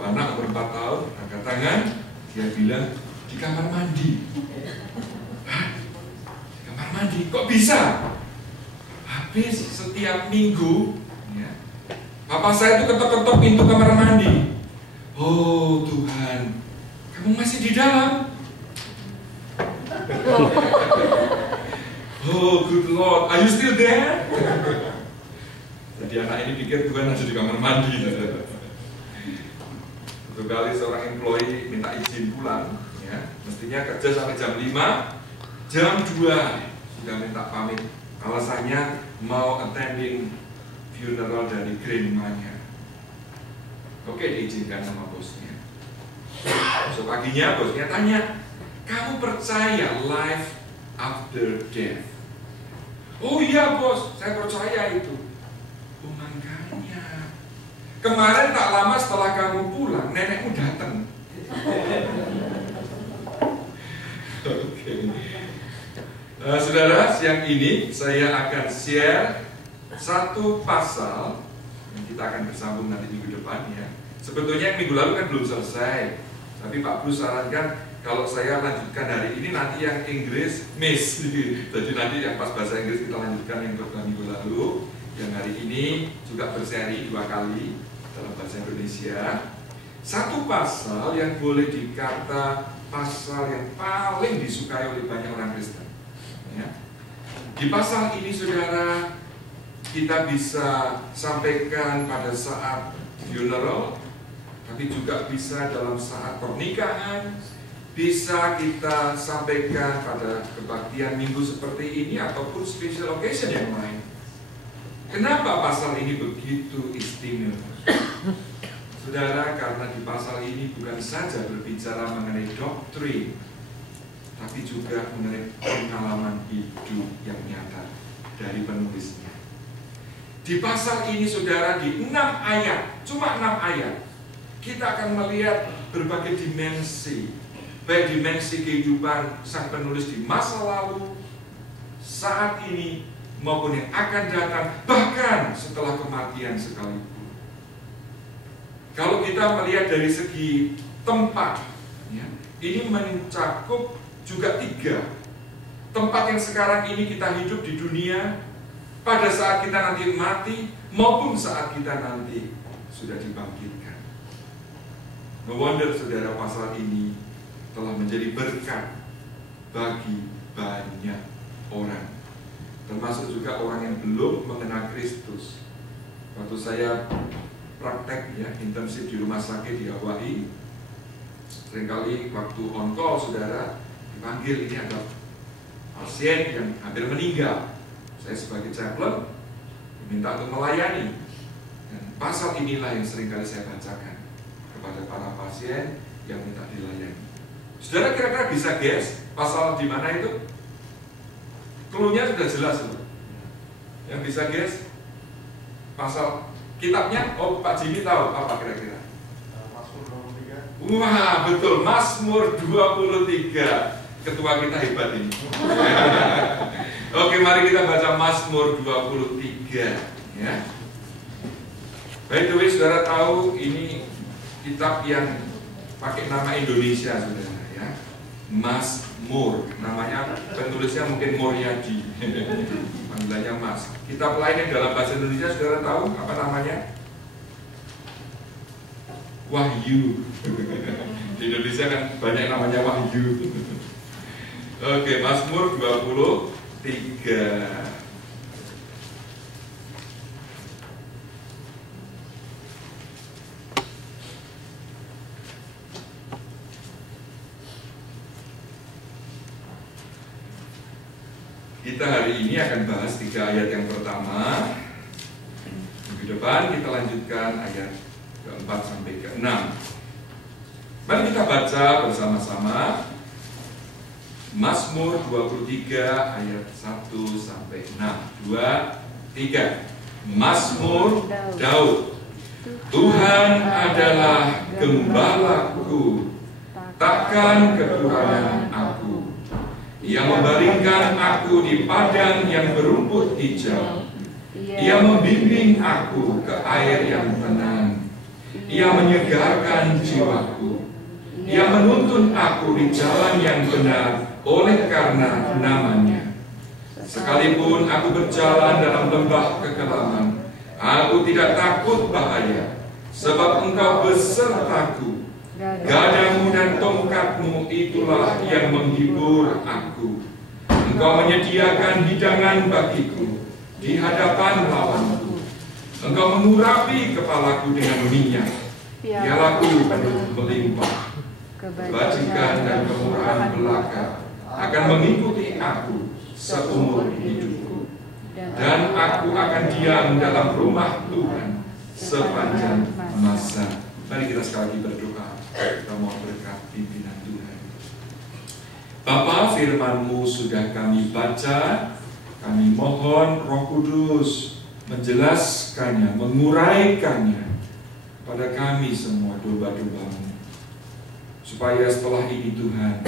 Satu anak umur 4 tahun angkat tangan, dia bilang di kamar mandi. Hah? Di kamar mandi? Kok bisa? Habis setiap minggu ya, papa saya itu ketok-ketok pintu kamar mandi. Oh Tuhan, kamu masih di dalam? Oh good Lord, are you still there? Jadi anak ini pikir Tuhan ada di kamar mandi. Satu kali seorang employee minta izin pulang, ya, mestinya kerja sampai jam 5, jam 2 sudah minta pamit. Alasannya mau attending funeral dari grandmanya. Oke, diizinkan sama bosnya. So paginya bosnya tanya, kamu percaya life after death? Oh iya bos, saya percaya itu. Oh makanya kemarin tak lama setelah kamu pulang, nenekmu datang. Oke. Saudara, siang ini saya akan share satu pasal yang kita akan bersambung nanti minggu depan ya. Sebetulnya minggu lalu kan belum selesai, tapi Pak Bruce sarankan kalau saya lanjutkan hari ini nanti yang Inggris miss. Jadi nanti yang pas bahasa Inggris kita lanjutkan yang beberapa minggu lalu. Yang hari ini juga berseri 2 kali dalam bahasa Indonesia. Satu pasal yang boleh dikata pasal yang paling disukai oleh banyak orang Kristen ya. Di pasal ini saudara, kita bisa sampaikan pada saat funeral, tapi juga bisa dalam saat pernikahan, bisa kita sampaikan pada kebaktian minggu seperti ini ataupun special occasion yang lain. Kenapa pasal ini begitu istimewa? Saudara, karena di pasal ini bukan saja berbicara mengenai doktrin, tapi juga mengenai pengalaman hidup yang nyata dari penulisnya. Di pasal ini saudara, di 6 ayat, cuma 6 ayat, kita akan melihat berbagai dimensi, baik dimensi kehidupan sang penulis di masa lalu, saat ini, maupun yang akan datang, bahkan setelah kematian sekalipun. Kalau kita melihat dari segi tempat ya, ini mencakup juga 3 tempat yang sekarang ini kita hidup di dunia, pada saat kita nanti mati, maupun saat kita nanti sudah dibangkitkan. No wonder saudara, pasal ini telah menjadi berkat bagi banyak orang, termasuk juga orang yang belum mengenal Kristus. Waktu saya praktek ya, intensif di rumah sakit di Hawaii, seringkali waktu on call saudara dipanggil, ini ada pasien yang hampir meninggal. Saya sebagai chaplain diminta untuk melayani, dan pasal inilah yang seringkali saya bacakan kepada para pasien yang minta dilayani. Saudara kira-kira bisa guess pasal di mana itu? Cluenya sudah jelas loh. Yang bisa guess pasal kitabnya? Oh, Pak Jimmy tahu apa kira-kira? Mazmur 23. Wah, betul, Mazmur 23. Ketua kita hebat ini. Oke, mari kita baca Mazmur 23 ya. By the way, saudara tahu ini kitab yang pakai nama Indonesia saudara ya. Mazmur, namanya penulisnya mungkin Muryadi. Panggilannya Mas. Kitab lain yang dalam bahasa Indonesia saudara tahu apa namanya? Wahyu. Di Indonesia kan banyak namanya Wahyu. Oke, Mazmur 23. Kita hari ini akan bahas 3 ayat yang pertama. Minggu depan kita lanjutkan ayat ke-4 sampai ke-6. Mari kita baca bersama-sama Mazmur 23 ayat 1 sampai 6. 2, 3. Mazmur Daud. Tuhan adalah gembalaku, takkan kekurangan aku. Ia membaringkan aku di padang yang berumput hijau. Ia membimbing aku ke air yang tenang. Ia menyegarkan jiwaku. Ia menuntun aku di jalan yang benar oleh karena namanya. Sekalipun aku berjalan dalam lembah kekelaman, aku tidak takut bahaya, sebab Engkau besertaku. Gadamu dan tongkatmu itulah yang menghibur aku. Engkau menyediakan hidangan bagiku di hadapan lawanku. Engkau mengurapi kepalaku dengan minyak. Pialaku penuh melimpah. Kebajikan dan kemurahan belaka akan mengikuti aku seumur hidupku. Dan aku akan diam dalam rumah Tuhan sepanjang masa. Mari kita sekali lagi berdoa. Kita mohon berkat pimpinan Tuhan. Bapa, firman-Mu sudah kami baca. Kami mohon Roh Kudus menjelaskannya, menguraikannya pada kami semua domba-domba-Mu. Supaya setelah ini Tuhan,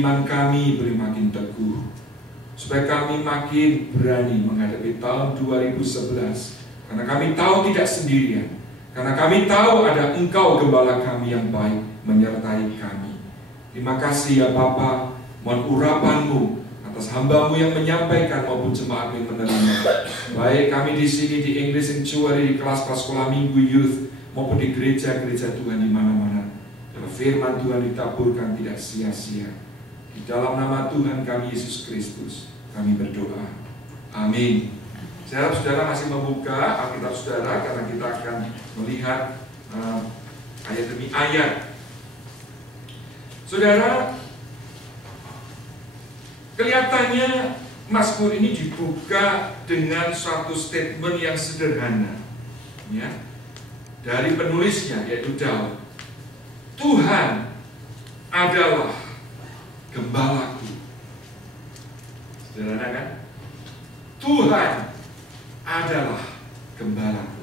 iman kami beri makin teguh. Supaya kami makin berani menghadapi tahun 2011. Karena kami tahu tidak sendirian. Karena kami tahu ada Engkau gembala kami yang baik menyertai kami. Terima kasih ya Bapa. Mohon urapan-Mu atas hamba-Mu yang menyampaikan maupun jemaat yang menerima. Baik kami di sini di English Sanctuary, di kelas-kelas sekolah minggu youth, maupun di gereja-gereja Tuhan di mana-mana. Biar firman Tuhan ditaburkan tidak sia-sia. Di dalam nama Tuhan kami Yesus Kristus kami berdoa. Amin. Saya harap saudara masih membuka Alkitab saudara, karena kita akan melihat ayat demi ayat. Saudara, kelihatannya Mazmur ini dibuka dengan suatu statement yang sederhana, ya, dari penulisnya yaitu Daud. Tuhan adalah gembalaku. Sederhana kan? Tuhan adalah gembalaku.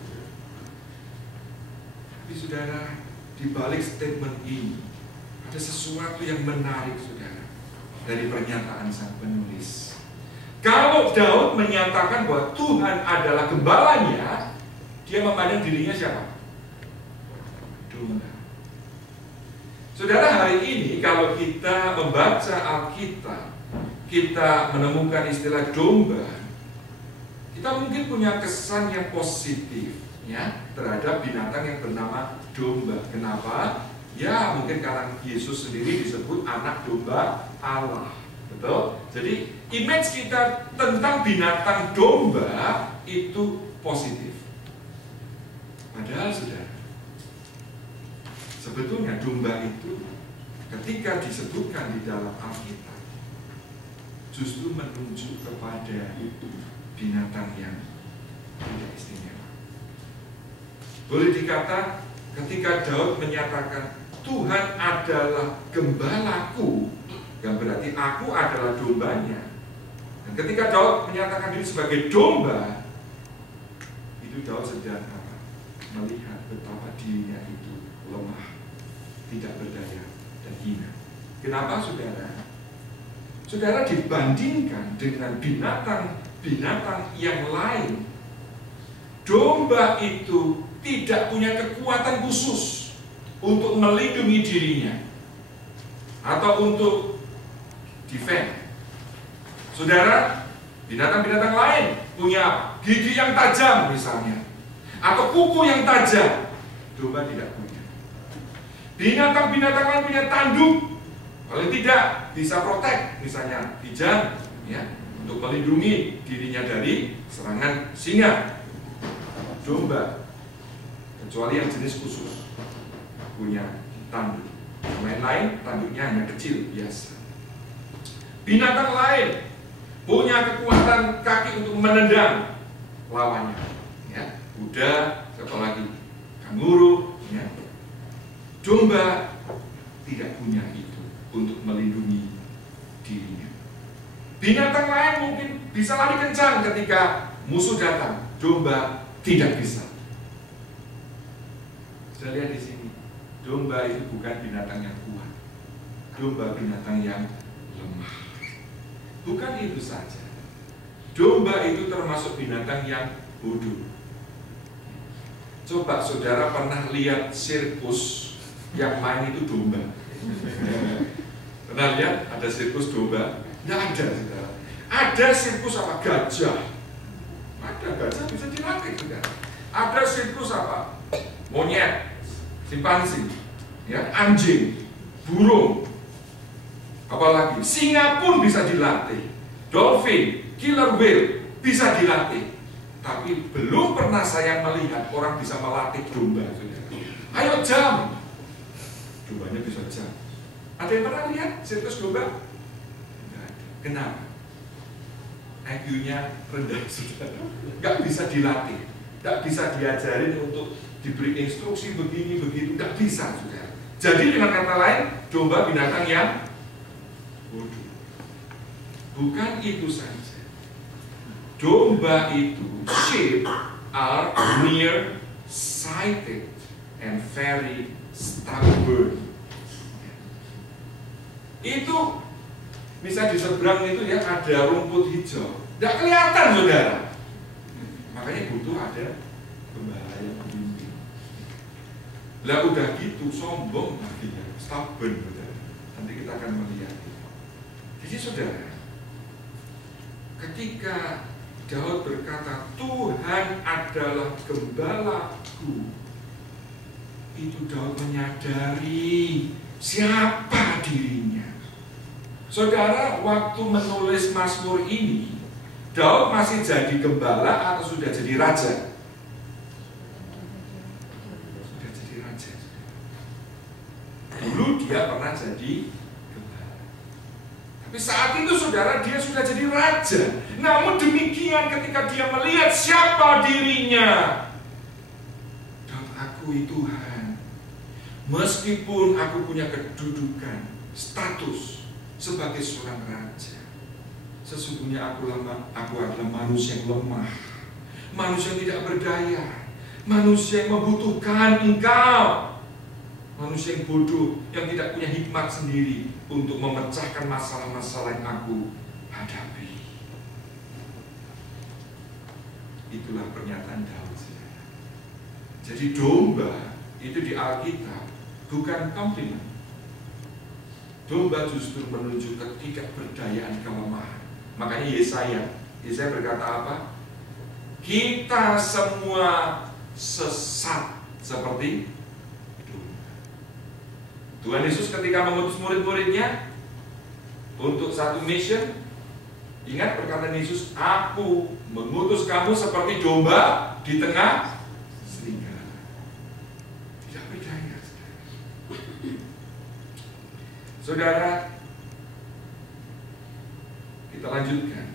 Tapi saudara, di balik statement ini ada sesuatu yang menarik saudara dari pernyataan sang penulis. Kalau Daud menyatakan bahwa Tuhan adalah gembalanya, dia memandang dirinya siapa? Domba. Saudara, hari ini kalau kita membaca Alkitab, kita menemukan istilah domba, kita mungkin punya kesan yang positif, ya, terhadap binatang yang bernama domba. Kenapa? Ya, mungkin karena Yesus sendiri disebut anak domba Allah. Betul? Jadi image kita tentang binatang domba itu positif. Padahal saudara, sebetulnya domba itu ketika disebutkan di dalam Alkitab justru menunjuk kepada binatang yang tidak istimewa. Boleh dikata ketika Daud menyatakan Tuhan adalah gembalaku, yang berarti aku adalah dombanya. Dan ketika Daud menyatakan diri sebagai domba, itu Daud sedang melihat betapa dirinya itu lemah, tidak berdaya dan hina. Kenapa saudara? Saudara, dibandingkan dengan binatang yang lain, domba itu tidak punya kekuatan khusus untuk melindungi dirinya atau untuk defend. Saudara, binatang-binatang lain punya gigi yang tajam misalnya, atau kuku yang tajam. Domba tidak punya. Binatang-binatang lain punya tanduk, paling tidak bisa protek, misalnya pijan, ya, untuk melindungi dirinya dari serangan singa. Domba, kecuali yang jenis khusus, punya tanduk. Yang lain-lain tanduknya hanya kecil biasa. Binatang lain punya kekuatan kaki untuk menendang lawannya, ya. Kuda, siapa lagi? Kanguru, ya. Domba tidak punya itu untuk melindungi dirinya. Binatang lain mungkin bisa lari kencang ketika musuh datang. Domba tidak bisa. Saya lihat di sini, domba itu bukan binatang yang kuat. Domba binatang yang lemah. Bukan itu saja. Domba itu termasuk binatang yang bodoh. Coba saudara pernah lihat sirkus yang main itu domba? Pernah lihat ada sirkus domba? Tidak ada, saudara. Ada sirkus apa? Gajah. Ada gajah bisa dilatih, saudara. Ada sirkus apa? Monyet, simpansi, ya, anjing, burung, apalagi singa pun bisa dilatih, dolphin, killer whale bisa dilatih. Tapi belum pernah saya melihat orang bisa melatih domba, saudara. Ayo jam, dombanya bisa jam. Ada yang pernah lihat sirkus domba? Kenapa? IQ-nya rendah, saudara. Gak bisa dilatih, gak bisa diajarin untuk diberi instruksi begini begitu, gak bisa, saudara. Jadi dengan kata lain, domba binatang yang bodoh. Bukan itu saja. Domba itu, sheep are near-sighted and very stubborn. Itu bisa di seberang itu ya ada rumput hijau, tidak kelihatan, saudara. Makanya butuh ada gembala yang membimbing. Lah udah gitu sombong akhirnya, stubborn, saudara. Nanti kita akan melihat. Jadi saudara, ketika Daud berkata Tuhan adalah gembalaku, itu Daud menyadari siapa dirinya. Saudara, waktu menulis Mazmur ini, Daud masih jadi gembala atau sudah jadi raja? Sudah jadi raja. Dulu dia pernah jadi gembala. Tapi saat itu saudara, dia sudah jadi raja. Namun demikian ketika dia melihat siapa dirinya, Daud akui Tuhan, meskipun aku punya kedudukan, status sebagai seorang raja, sesungguhnya aku adalah manusia yang lemah, manusia yang tidak berdaya, manusia yang membutuhkan Engkau, manusia yang bodoh, yang tidak punya hikmat sendiri untuk memecahkan masalah-masalah yang aku hadapi. Itulah pernyataan Daud. Jadi domba itu di Alkitab bukan komplimen. Domba justru menunjukkan ketidakberdayaan, kelemahan. Makanya Yesaya berkata apa? Kita semua sesat seperti domba. Tuhan Yesus ketika mengutus murid-muridnya untuk satu mission, ingat perkataan Yesus, aku mengutus kamu seperti domba di tengah serigala. Tidak berdaya, saudara. Kita lanjutkan.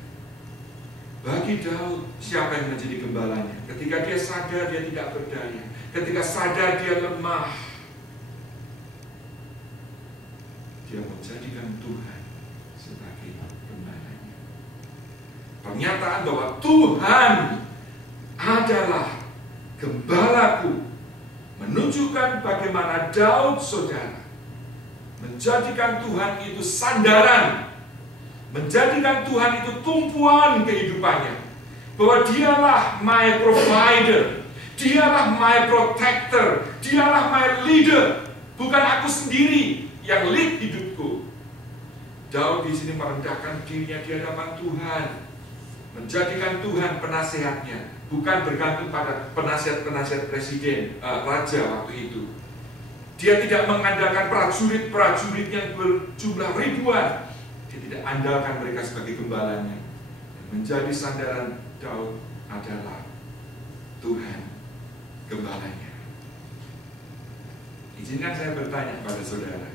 Bagi Daud, siapa yang menjadi gembalanya? Ketika dia sadar dia tidak berdaya, ketika sadar dia lemah, dia menjadikan Tuhan sebagai gembalanya. Pernyataan bahwa Tuhan adalah gembalaku menunjukkan bagaimana Daud, saudara, menjadikan Tuhan itu sandaran, menjadikan Tuhan itu tumpuan kehidupannya, bahwa dialah my provider, dialah my protector, dialah my leader, bukan aku sendiri yang lead hidupku. Daud di sini merendahkan dirinya di hadapan Tuhan, menjadikan Tuhan penasehatnya, bukan bergantung pada penasihat-penasihat presiden, raja waktu itu. Dia tidak mengandalkan prajurit-prajurit yang berjumlah ribuan. Dia tidak andalkan mereka sebagai gembalanya. Menjadi sandaran Daud adalah Tuhan gembalanya. Izinkan saya bertanya pada saudara,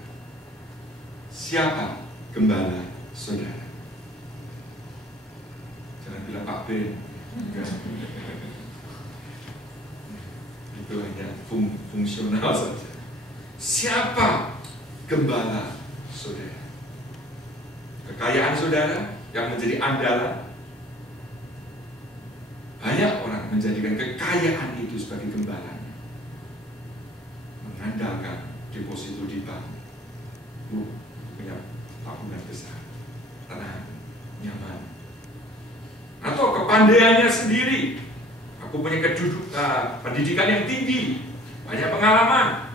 siapa gembala saudara? Jangan bilang Pak Ben. Itu hanya fungsional saja. Siapa gembala saudara? Kekayaan saudara yang menjadi andalan. Banyak orang menjadikan kekayaan itu sebagai gembalanya, mengandalkan deposito di bank, punya tabungan besar, tenang, nyaman. Atau kepandaiannya sendiri, aku punya mempunyai pendidikan yang tinggi, banyak pengalaman,